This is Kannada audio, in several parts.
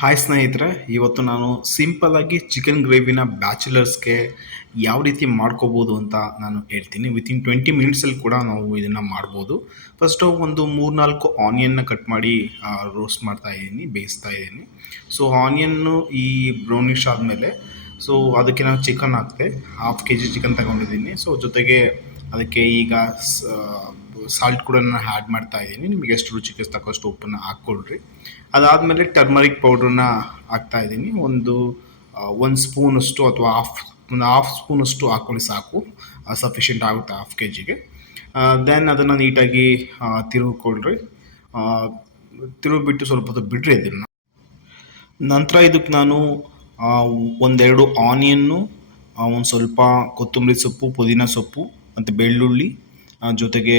ಹಾಯ್ ಸ್ನೇಹಿತರೆ, ಇವತ್ತು ನಾನು ಸಿಂಪಲ್ ಆಗಿ ಚಿಕನ್ ಗ್ರೇವಿನ ಬ್ಯಾಚುಲರ್ಸ್ಗೆ ಯಾವ ರೀತಿ ಮಾಡ್ಕೋಬೋದು ಅಂತ ನಾನು ಹೇಳ್ತೀನಿ. ವಿತಿನ್ 20 ಮಿನಿಟ್ಸಲ್ಲಿ ಕೂಡ ನಾವು ಇದನ್ನು ಮಾಡ್ಬೋದು. ಫಸ್ಟು ಒಂದು 3-4 ಆನಿಯನ್ನ ಕಟ್ ಮಾಡಿ ರೋಸ್ಟ್ ಮಾಡ್ತಾ ಇದ್ದೀನಿ, ಬೇಯಿಸ್ತಾ ಇದ್ದೀನಿ. ಸೊ ಆನಿಯನ್ನು ಈ ಬ್ರೌನಿಷ್ ಆದಮೇಲೆ ಸೊ ಅದಕ್ಕೆ ನಾನು ಚಿಕನ್ ಹಾಕ್ತೆ. ಹಾಫ್ ಕೆ ಜಿ ಚಿಕನ್ ತಗೊಂಡಿದ್ದೀನಿ. ಸೊ ಜೊತೆಗೆ ಅದಕ್ಕೆ ಈಗ ಸಾಲ್ಟ್ ಕೂಡ ನಾನು ಆ್ಯಡ್ ಮಾಡ್ತಾ ಇದ್ದೀನಿ. ನಿಮಗೆ ಎಷ್ಟು ರುಚಿಗೆ ತಕ್ಕಷ್ಟು ಉಪ್ಪನ್ನು ಹಾಕ್ಕೊಳ್ರಿ. ಅದಾದಮೇಲೆ ಟರ್ಮರಿಕ್ ಪೌಡ್ರನ್ನ ಹಾಕ್ತಾ ಇದ್ದೀನಿ. ಒಂದು ಸ್ಪೂನಷ್ಟು ಅಥವಾ ಹಾಫ್ ಸ್ಪೂನಷ್ಟು ಹಾಕ್ಕೊಳ್ಳಿ ಸಾಕು, ಸಫಿಷಿಯೆಂಟ್ ಆಗುತ್ತೆ ಹಾಫ್ ಕೆ ಜಿಗೆ. ದೆನ್ ಅದನ್ನು ನೀಟಾಗಿ ತಿರುಗಿಕೊಳ್ರಿ. ತಿರುಗಿಬಿಟ್ಟು ಸ್ವಲ್ಪ ಹೊತ್ತು ಬಿಡ್ರಿ ಅದನ್ನು. ನಂತರ ಇದಕ್ಕೆ ನಾನು ಒಂದೆರಡು ಆನಿಯನ್ನು, ಒಂದು ಸ್ವಲ್ಪ ಕೊತ್ತಂಬರಿ ಸೊಪ್ಪು, ಪುದೀನ ಸೊಪ್ಪು ಮತ್ತು ಬೆಳ್ಳುಳ್ಳಿ, ಜೊತೆಗೆ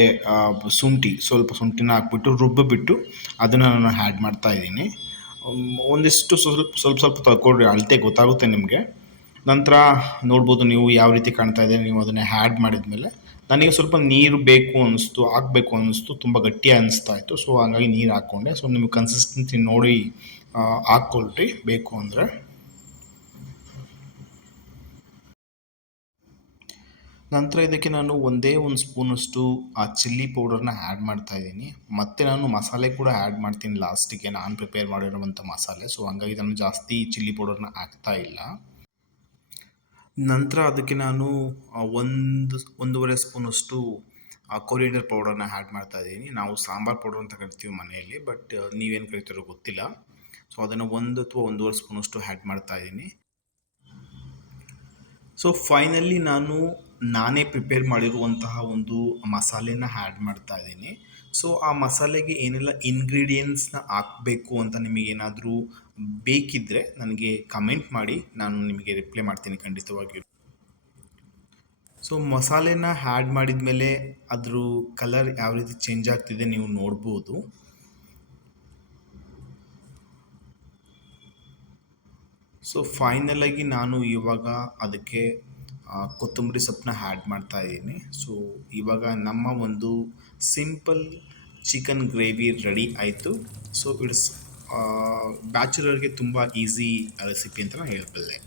ಸ್ವಲ್ಪ ಶುಂಠಿನ ಹಾಕ್ಬಿಟ್ಟು ರುಬ್ಬಿಬಿಟ್ಟು ಅದನ್ನು ನಾನು ಆ್ಯಡ್ ಮಾಡ್ತಾ ಇದ್ದೀನಿ. ಒಂದಿಷ್ಟು ಸ್ವಲ್ಪ ತಗೊಳ್ರಿ, ಅಳತೆ ಗೊತ್ತಾಗುತ್ತೆ ನಿಮಗೆ. ನಂತರ ನೋಡ್ಬೋದು ನೀವು ಯಾವ ರೀತಿ ಕಾಣ್ತಾ ಇದೆ. ನೀವು ಅದನ್ನು ಆ್ಯಡ್ ಮಾಡಿದ್ಮೇಲೆ ನನಗೆ ಸ್ವಲ್ಪ ನೀರು ಹಾಕಬೇಕು ಅನ್ನಿಸ್ತು. ತುಂಬ ಗಟ್ಟಿ ಅನ್ನಿಸ್ತಾ ಇತ್ತು. ಸೊ ಹಾಗಾಗಿ ನೀರು ಹಾಕ್ಕೊಂಡೆ. ಸೊ ನಿಮಗೆ ಕನ್ಸಿಸ್ಟೆನ್ಸಿ ನೋಡಿ ಹಾಕ್ಕೊಳ್ರಿ ಬೇಕು ಅಂದರೆ. ನಂತರ ಇದಕ್ಕೆ ನಾನು ಒಂದೇ ಒಂದು ಸ್ಪೂನಷ್ಟು ಆ ಚಿಲ್ಲಿ ಪೌಡರ್ನ ಆ್ಯಡ್ ಮಾಡ್ತಾ ಇದ್ದೀನಿ. ಮತ್ತು ನಾನು ಮಸಾಲೆ ಕೂಡ ಆ್ಯಡ್ ಮಾಡ್ತೀನಿ ಲಾಸ್ಟಿಗೆ, ನಾನು ಪ್ರಿಪೇರ್ ಮಾಡಿರುವಂಥ ಮಸಾಲೆ. ಸೊ ಹಂಗಾಗಿ ನಾನು ಜಾಸ್ತಿ ಚಿಲ್ಲಿ ಪೌಡರ್ನ ಹಾಕ್ತಾ ಇಲ್ಲ. ನಂತರ ಅದಕ್ಕೆ ನಾನು ಒಂದೂವರೆ ಸ್ಪೂನಷ್ಟು ಕೊರಿಯಂಡರ್ ಪೌಡರ್ನ ಆ್ಯಡ್ ಮಾಡ್ತಾ ಇದ್ದೀನಿ. ನಾವು ಸಾಂಬಾರು ಪೌಡರ್ ಅಂತ ಕರಿತೀವಿ ಮನೆಯಲ್ಲಿ, ಬಟ್ ನೀವೇನು ಕರಿತೀರೋ ಗೊತ್ತಿಲ್ಲ. ಸೊ ಅದನ್ನು 1 ಅಥವಾ ಒಂದೂವರೆ ಸ್ಪೂನಷ್ಟು ಆ್ಯಡ್ ಮಾಡ್ತಾ ಇದ್ದೀನಿ. ಸೊ ಫೈನಲಿ ನಾನೇ ಪ್ರಿಪೇರ್ ಮಾಡಿರುವಂತಹ ಒಂದು ಮಸಾಲೆನ ಆ್ಯಡ್ ಮಾಡ್ತಾ ಇದ್ದೀನಿ. ಸೊ ಆ ಮಸಾಲೆಗೆ ಏನೆಲ್ಲ ಇಂಗ್ರೀಡಿಯೆಂಟ್ಸ್ನ ಹಾಕಬೇಕು ಅಂತ ನಿಮಗೇನಾದರೂ ಬೇಕಿದ್ದರೆ ನನಗೆ ಕಮೆಂಟ್ ಮಾಡಿ, ನಾನು ನಿಮಗೆ ರಿಪ್ಲೈ ಮಾಡ್ತೀನಿ ಖಂಡಿತವಾಗಿಯೂ. ಸೊ ಮಸಾಲೆನ ಆ್ಯಡ್ ಮಾಡಿದ ಮೇಲೆ ಅದ್ರ ಕಲರ್ ಯಾವ ರೀತಿ ಚೇಂಜ್ ಆಗ್ತಿದೆ ನೀವು ನೋಡ್ಬೋದು. ಸೊ ಫೈನಲಾಗಿ ನಾನು ಇವಾಗ ಅದಕ್ಕೆ ಕೊತ್ತಂಬರಿ ಸೊಪ್ಪನ್ನ ಆ್ಯಡ್ ಮಾಡ್ತಾ ಇದ್ದೀನಿ. ಸೊ ಇವಾಗ ನಮ್ಮ ಒಂದು ಸಿಂಪಲ್ ಚಿಕನ್ ಗ್ರೇವಿ ರೆಡಿ ಆಯಿತು. ಸೊ ಬ್ಯಾಚುಲರ್ಗೆ ತುಂಬ ಈಸಿ ರೆಸಿಪಿ ಅಂತ ನಾನು ಹೇಳಬಲ್ಲೆ.